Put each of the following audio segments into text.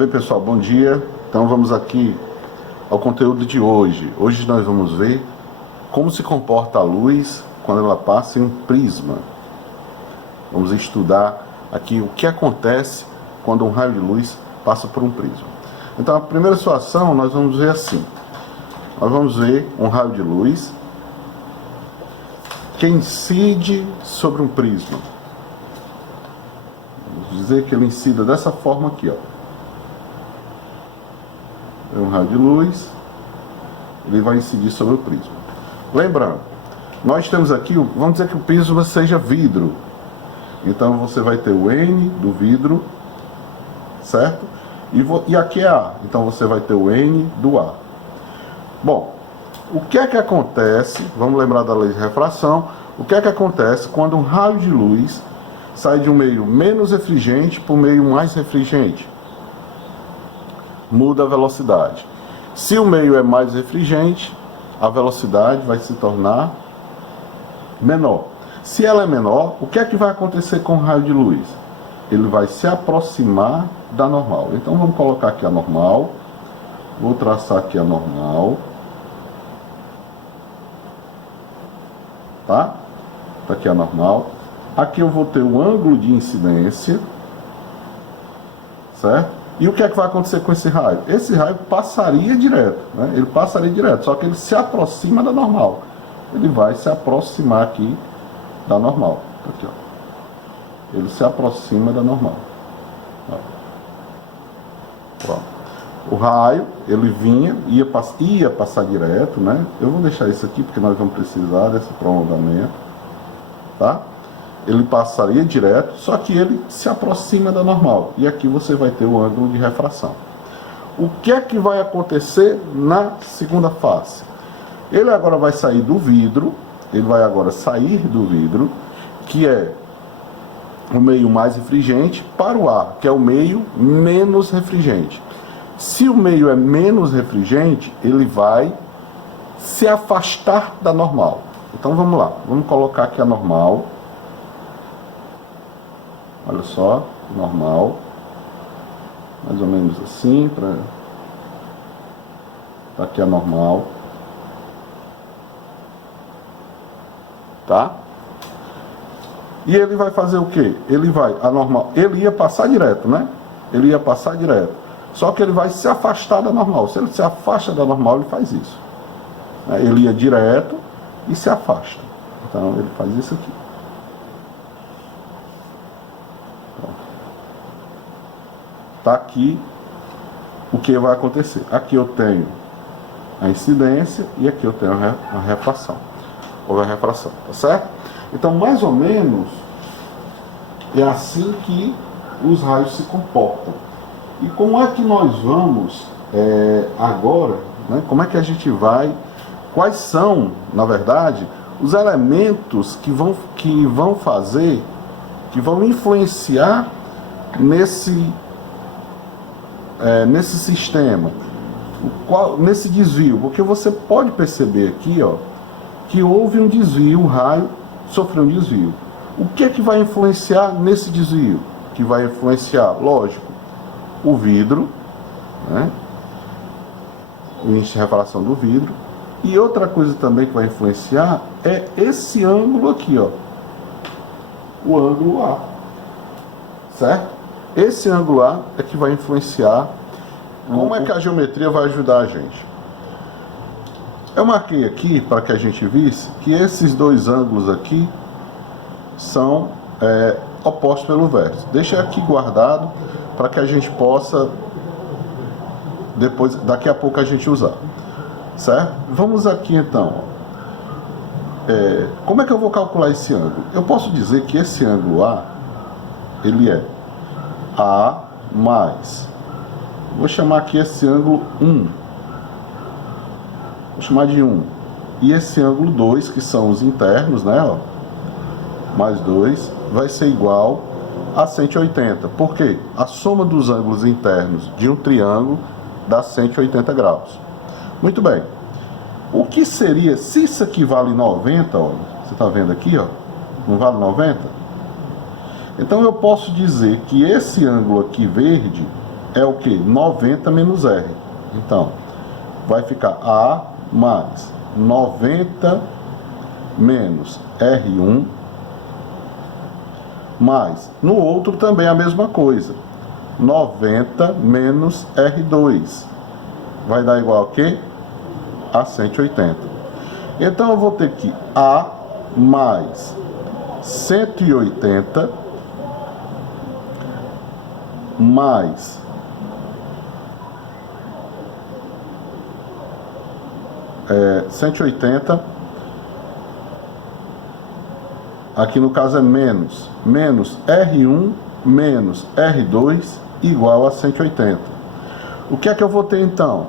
Bem, pessoal, bom dia. Então vamos aqui ao conteúdo de hoje. Hoje nós vamos ver como se comporta a luz quando ela passa em um prisma. Vamos estudar aqui o que acontece quando um raio de luz passa por um prisma. Então a primeira situação nós vamos ver assim. Nós vamos ver um raio de luz que incide sobre um prisma. Vamos dizer que ele incida dessa forma aqui, ó. É um raio de luz, ele vai incidir sobre o prisma. Lembrando, nós temos aqui, vamos dizer que o prisma seja vidro. Então você vai ter o N do vidro, certo? E aqui é A, então você vai ter o N do A. Bom, o que é que acontece, vamos lembrar da lei de refração, o que é que acontece quando um raio de luz sai de um meio menos refringente para um meio mais refringente? Muda a velocidade. Se o meio é mais refringente, a velocidade vai se tornar menor. Se ela é menor, o que é que vai acontecer com o raio de luz? Ele vai se aproximar da normal. Então vamos colocar aqui a normal. Vou traçar aqui a normal. Tá? Tá aqui a normal. Aqui eu vou ter o ângulo de incidência. Certo? E o que é que vai acontecer com esse raio? Esse raio passaria direto, né? Ele passaria direto, só que ele se aproxima da normal. Ele vai se aproximar aqui da normal. Aqui, ó. Ele se aproxima da normal. Ó. O raio, ele ia passar direto, né? Eu vou deixar isso aqui porque nós vamos precisar desse prolongamento, tá? Ele passaria direto, só que ele se aproxima da normal. E aqui você vai ter o ângulo de refração. O que é que vai acontecer na segunda face? Ele agora vai sair do vidro, que é o meio mais refringente, para o ar, que é o meio menos refringente. Se o meio é menos refringente, ele vai se afastar da normal. Então vamos lá, vamos colocar aqui a normal. Olha só, normal, mais ou menos assim, tá aqui a normal, tá? E ele vai fazer o quê? Ele ia passar direto, né? Ele ia passar direto, só que ele vai se afastar da normal. Se ele se afasta da normal, ele faz isso. Ele ia direto e se afasta, então ele faz isso aqui. Tá aqui o que vai acontecer. Aqui eu tenho a incidência e aqui eu tenho a refração. Ou a refração, tá certo? Então, mais ou menos, é assim que os raios se comportam. E como é que nós vamos agora, né? Como é que a gente vai, quais são, na verdade, os elementos que vão influenciar nesse sistema, nesse desvio, porque você pode perceber aqui, ó, que houve um desvio, o raio sofreu um desvio. O que é que vai influenciar nesse desvio? Que vai influenciar, lógico, o vidro, né? O índice de refração do vidro. E outra coisa também que vai influenciar é esse ângulo aqui, ó, o ângulo A, certo? Esse ângulo A é que vai influenciar. Como é que a geometria vai ajudar a gente? Eu marquei aqui para que a gente visse que esses dois ângulos aqui são opostos pelo vértice. Deixa aqui guardado para que a gente possa daqui a pouco a gente usar, certo? Vamos aqui então. Como é que eu vou calcular esse ângulo? Eu posso dizer que esse ângulo A, ele é A mais, vou chamar aqui esse ângulo 1, vou chamar de 1, e esse ângulo 2, que são os internos, né, ó, mais 2, vai ser igual a 180, porque a soma dos ângulos internos de um triângulo dá 180 graus. Muito bem, o que seria, se isso aqui vale 90, ó, você está vendo aqui, ó, não vale 90? Então eu posso dizer que esse ângulo aqui verde é o que? 90 menos R. Então, vai ficar A mais 90 menos R1, mais, no outro também a mesma coisa, 90 menos R2. Vai dar igual a quê? A 180. Então eu vou ter que A mais 180 mais 180, aqui no caso é menos R1 menos R2 igual a 180. O que é que eu vou ter então?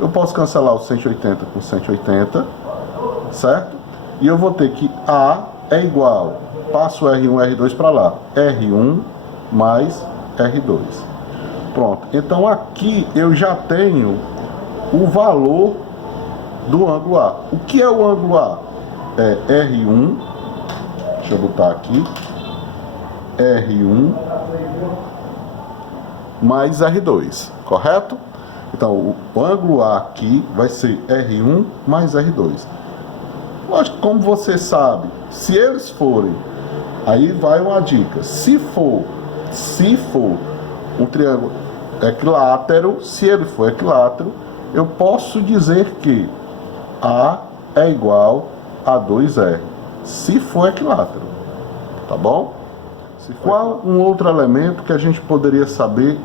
Eu posso cancelar o 180 com 180, certo? E eu vou ter que A é igual, passo R1 R2 para lá, R1 mais R2. Pronto, então aqui eu já tenho o valor do ângulo A. O que é o ângulo A? É R1, deixa eu botar aqui, R1 mais R2, correto? Então o ângulo A aqui vai ser R1 mais R2. Lógico, como você sabe, se eles forem, aí vai uma dica, se for um triângulo equilátero, se ele for equilátero, eu posso dizer que A é igual a 2R, se for equilátero, tá bom? Qual um outro elemento que a gente poderia saber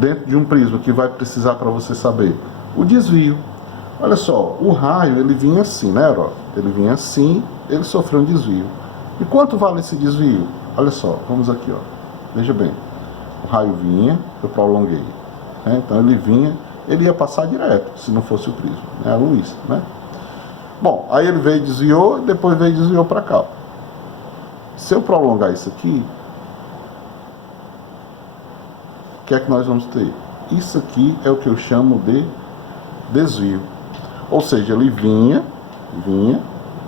dentro de um prisma que vai precisar para você saber? O desvio. Olha só, o raio ele vinha assim, né, Herói? Ele vinha assim, ele sofreu um desvio. E quanto vale esse desvio? Olha só, vamos aqui, ó. Veja bem, o raio vinha, eu prolonguei, né? Então ele vinha, ele ia passar direto, se não fosse o prisma, né? A luz, né? Bom, aí ele veio e desviou, depois veio e desviou para cá. Se eu prolongar isso aqui, o que é que nós vamos ter? Isso aqui é o que eu chamo de desvio. Ou seja, ele vinha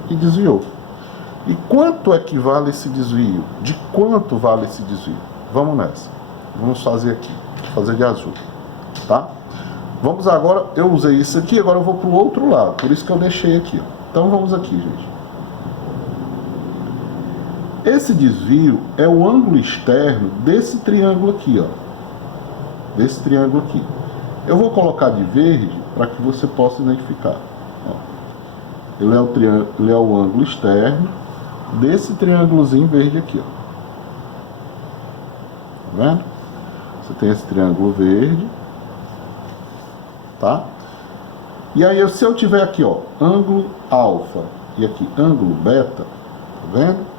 e desviou. E quanto é que vale esse desvio? De quanto vale esse desvio? Vamos nessa. Vamos fazer aqui. Vou fazer de azul. Tá? Vamos agora, eu usei isso aqui, agora eu vou para o outro lado. Por isso que eu deixei aqui. Ó. Então vamos aqui, gente. Esse desvio é o ângulo externo desse triângulo aqui, ó. Desse triângulo aqui. Eu vou colocar de verde para que você possa identificar. Ó. Ele é o ângulo externo desse triângulozinho verde aqui, ó. Tá vendo? Você tem esse triângulo verde, tá? E aí, se eu tiver aqui, ó, ângulo alfa e aqui ângulo beta, tá vendo?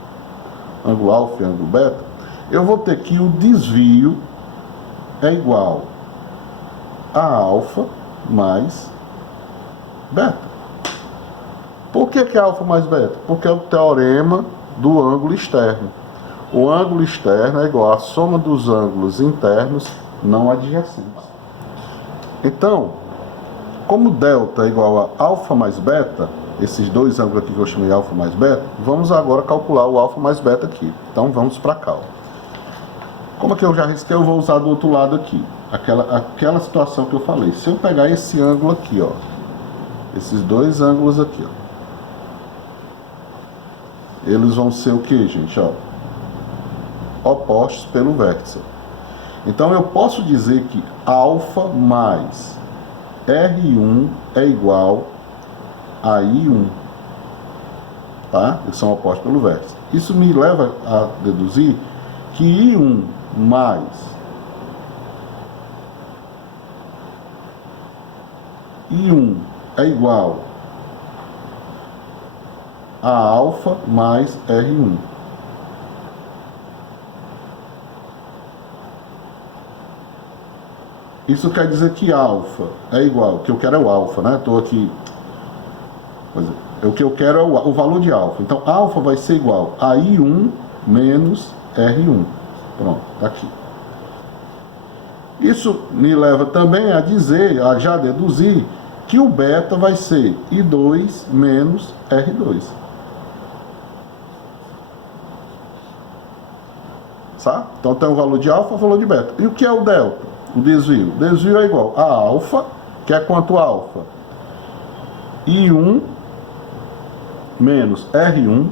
Ângulo alfa e ângulo beta, eu vou ter que o desvio é igual a alfa mais beta. Por que é alfa mais beta? Porque é o teorema do ângulo externo. O ângulo externo é igual à soma dos ângulos internos não adjacentes. Então, como delta é igual a alfa mais beta, esses dois ângulos aqui que eu chamei alfa mais beta, vamos agora calcular o alfa mais beta aqui. Então vamos para cá. Ó. Como é que eu já risquei, eu vou usar do outro lado aqui. Aquela situação que eu falei. Se eu pegar esse ângulo aqui, ó, esses dois ângulos aqui, ó, eles vão ser o que, gente? Ó, opostos pelo vértice. Então eu posso dizer que alfa mais R1 é igual a I1, tá? Eles são opostos pelo vértice. Isso me leva a deduzir que I1 mais I1 é igual a alfa mais R1. Isso quer dizer que alfa é igual, o que eu quero é o alfa, né? Estou aqui. O que eu quero é o valor de alfa. Então, alfa vai ser igual a I1 menos R1. Pronto, tá aqui. Isso me leva também a dizer, a já deduzir, que o beta vai ser I2 menos R2. Tá? Então tem o valor de alfa e o valor de beta. E o que é o delta? O desvio. O desvio é igual a alfa, que é quanto alfa? I1 menos R1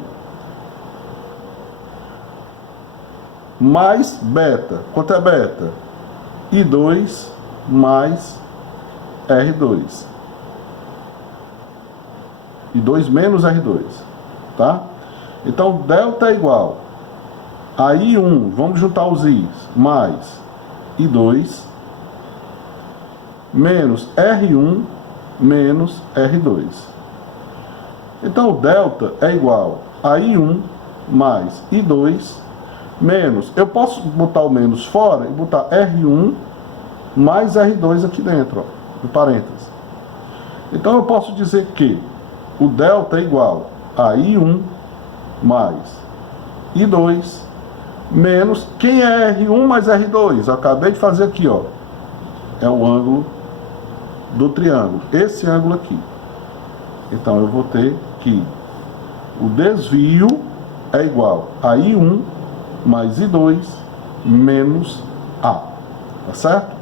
mais beta. Quanto é beta? I2 mais R2. I2 menos R2. Tá? Então, delta é igual a I1, vamos juntar os I's, mais I2 menos R1 menos R2. Então, o delta é igual a I1 mais I2 menos, eu posso botar o menos fora e botar R1 mais R2 aqui dentro, ó, no parênteses. Então, eu posso dizer que o delta é igual a I1 mais I2 menos, quem é R1 mais R2? Eu acabei de fazer aqui, ó. É o ângulo do triângulo. Esse ângulo aqui. Então, eu vou ter que o desvio é igual a I1 mais I2 menos A. Tá certo?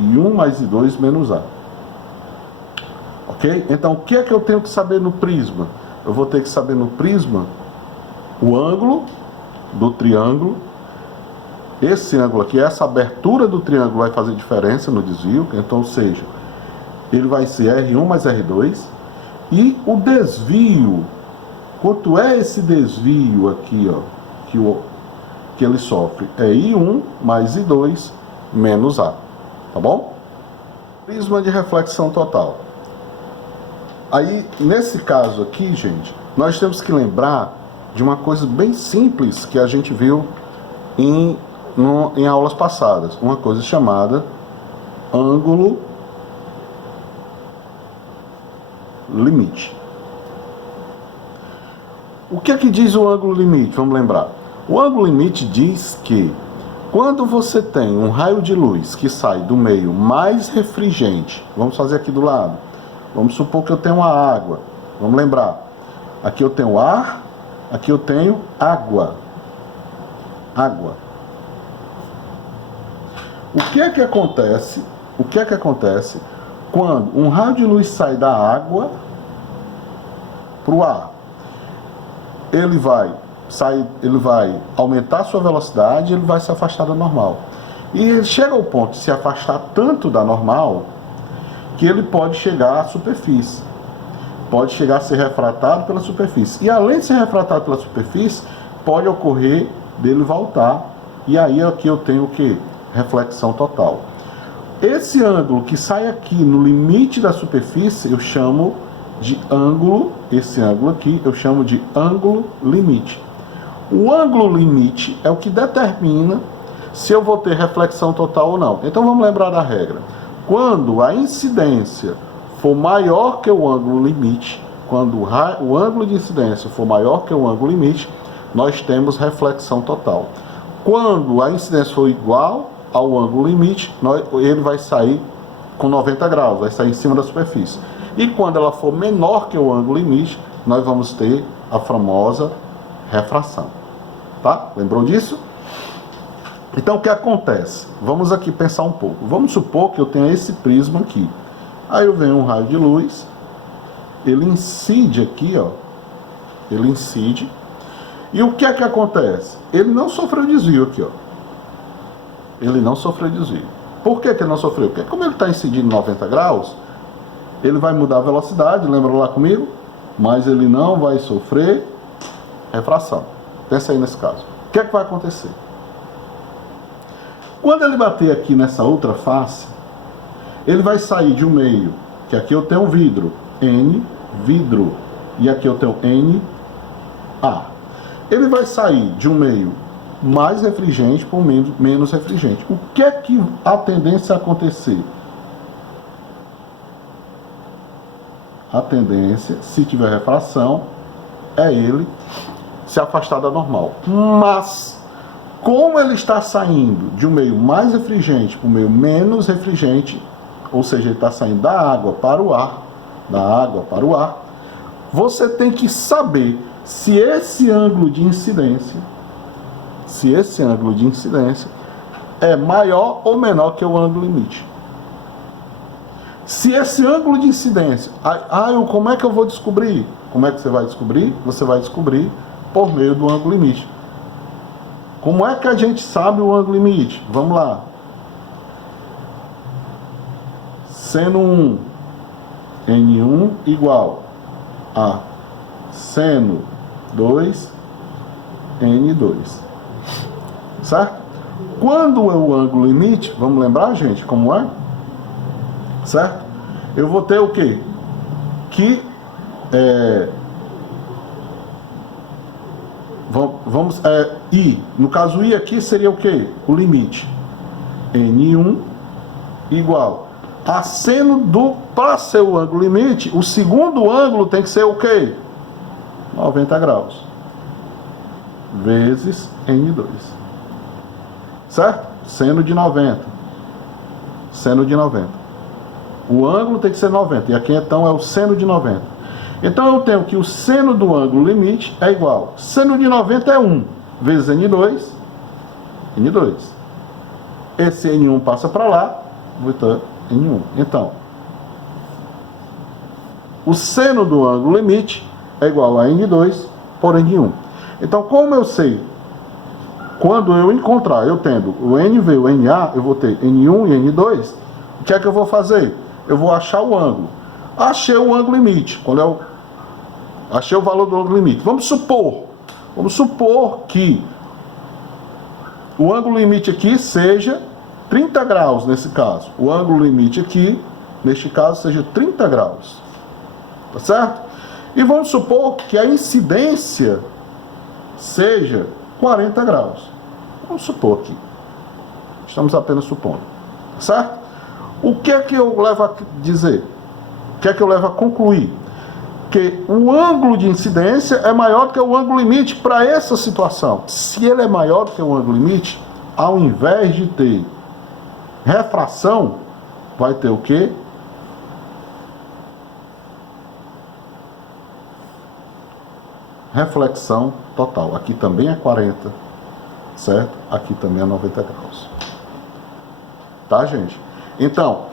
I1 mais I2 menos A. Ok? Então, o que é que eu tenho que saber no prisma? Eu vou ter que saber no prisma o ângulo do triângulo. Esse ângulo aqui, essa abertura do triângulo vai fazer diferença no desvio. Então, ou seja, ele vai ser R1 mais R2. E o desvio, quanto é esse desvio aqui, ó, que ele sofre? É I1 mais I2 menos A. Tá bom? Prisma de reflexão total. Aí, nesse caso aqui, gente, nós temos que lembrar de uma coisa bem simples que a gente viu em aulas passadas. Uma coisa chamada ângulo limite. O que é que diz o ângulo limite? Vamos lembrar. O ângulo limite diz que quando você tem um raio de luz que sai do meio mais refringente, vamos fazer aqui do lado, vamos supor que eu tenho uma água, vamos lembrar, aqui eu tenho ar, aqui eu tenho água. Água. O que é que acontece? O que é que acontece quando um raio de luz sai da água para o ar? Ele vai aumentar a sua velocidade, ele vai se afastar da normal. E ele chega ao ponto de se afastar tanto da normal que ele pode chegar à superfície. Pode chegar a ser refratado pela superfície. E além de ser refratado pela superfície, pode ocorrer dele voltar. E aí aqui eu tenho o quê? Reflexão total. Esse ângulo que sai aqui no limite da superfície, eu chamo de ângulo, esse ângulo aqui, eu chamo de ângulo limite. O ângulo limite é o que determina se eu vou ter reflexão total ou não. Então vamos lembrar da regra. Quando a incidência for maior que o ângulo limite, quando o ângulo de incidência for maior que o ângulo limite, nós temos reflexão total. Quando a incidência for igual ao ângulo limite, ele vai sair com 90 graus, vai sair em cima da superfície. E quando ela for menor que o ângulo limite, nós vamos ter a famosa refração. Tá? Lembrou disso? Então, o que acontece? Vamos aqui pensar um pouco. Vamos supor que eu tenha esse prisma aqui. Aí eu venho um raio de luz, ele incide aqui, ó. Ele incide. E o que é que acontece? Ele não sofreu desvio aqui, ó. Ele não sofreu desvio. Por que ele não sofreu? Porque como ele está incidindo 90 graus, ele vai mudar a velocidade, lembra lá comigo? Mas ele não vai sofrer refração. Pensa aí nesse caso. O que é que vai acontecer? Quando ele bater aqui nessa outra face, ele vai sair de um meio, que aqui eu tenho um vidro, N, vidro, e aqui eu tenho N, A. Ele vai sair de um meio mais refringente para um menos refringente. O que é que a tendência a acontecer? A tendência, se tiver refração, é ele se afastar da normal. Mas, como ele está saindo de um meio mais refringente para um meio menos refringente, ou seja, ele está saindo da água para o ar, você tem que saber se esse ângulo de incidência se esse ângulo de incidência é maior ou menor que o ângulo limite. Se esse ângulo de incidência, como é que eu vou descobrir? Como é que você vai descobrir? Você vai descobrir por meio do ângulo limite. Como é que a gente sabe o ângulo limite? Vamos lá. Seno 1, N1 igual a seno 2, N2. Certo? Quando é o ângulo limite, vamos lembrar, gente, como é? Certo? Eu vou ter o quê? Que I. No caso, I aqui seria o quê? O limite. N1 igual a seno do... Para ser o ângulo limite, o segundo ângulo tem que ser o quê? 90 graus. Vezes N2. Certo? Seno de 90. Seno de 90. O ângulo tem que ser 90. E aqui então é o seno de 90. Então eu tenho que o seno do ângulo limite é igual. Seno de 90 é 1 vezes N2. N2. Esse N1 passa para lá. Vou ter N1. Então, o seno do ângulo limite é igual a N2 por N1. Então, como eu sei, quando eu encontrar, eu tendo o NV e o NA, eu vou ter N1 e N2, o que é que eu vou fazer? Eu vou achar o ângulo. Achei o ângulo limite. Quando eu achei o valor do ângulo limite. Vamos supor que o ângulo limite aqui seja 30 graus, nesse caso. O ângulo limite aqui, neste caso, seja 30 graus. Tá certo? E vamos supor que a incidência seja 40 graus. Vamos supor aqui. Estamos apenas supondo. Tá certo? O que é que eu levo a dizer? O que é que eu levo a concluir? Que o ângulo de incidência é maior do que o ângulo limite para essa situação. Se ele é maior do que o ângulo limite, ao invés de ter refração, vai ter o quê? Reflexão total. Aqui também é 40, certo? Aqui também é 90 graus. Tá, gente? Então,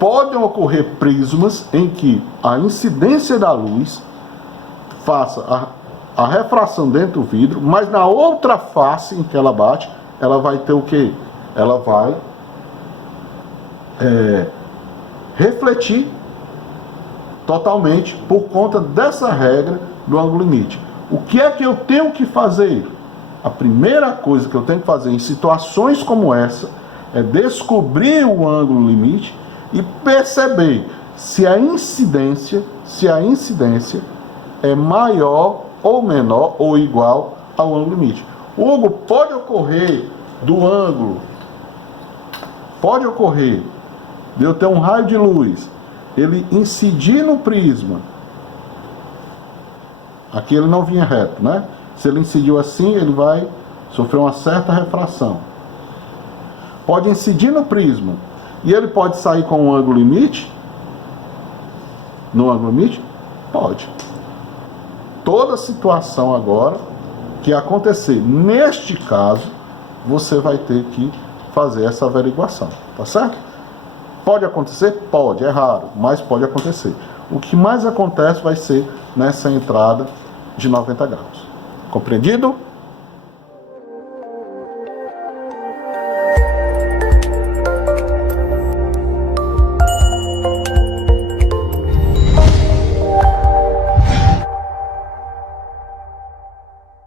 podem ocorrer prismas em que a incidência da luz faça a refração dentro do vidro, mas na outra face em que ela bate, ela vai ter o quê? Ela vai refletir totalmente por conta dessa regra do ângulo limite. O que é que eu tenho que fazer? A primeira coisa que eu tenho que fazer em situações como essa é descobrir o ângulo limite e perceber se a incidência é maior ou menor ou igual ao ângulo limite. Hugo, pode ocorrer de eu ter um raio de luz, ele incidir no prisma. Aqui ele não vinha reto, né? Se ele incidiu assim, ele vai sofrer uma certa refração. Pode incidir no prisma. E ele pode sair com um ângulo limite? No ângulo limite? Pode. Toda situação agora que acontecer neste caso, você vai ter que fazer essa averiguação. Tá certo? Pode acontecer? Pode. É raro, mas pode acontecer. O que mais acontece vai ser nessa entrada de 90 graus. Compreendido?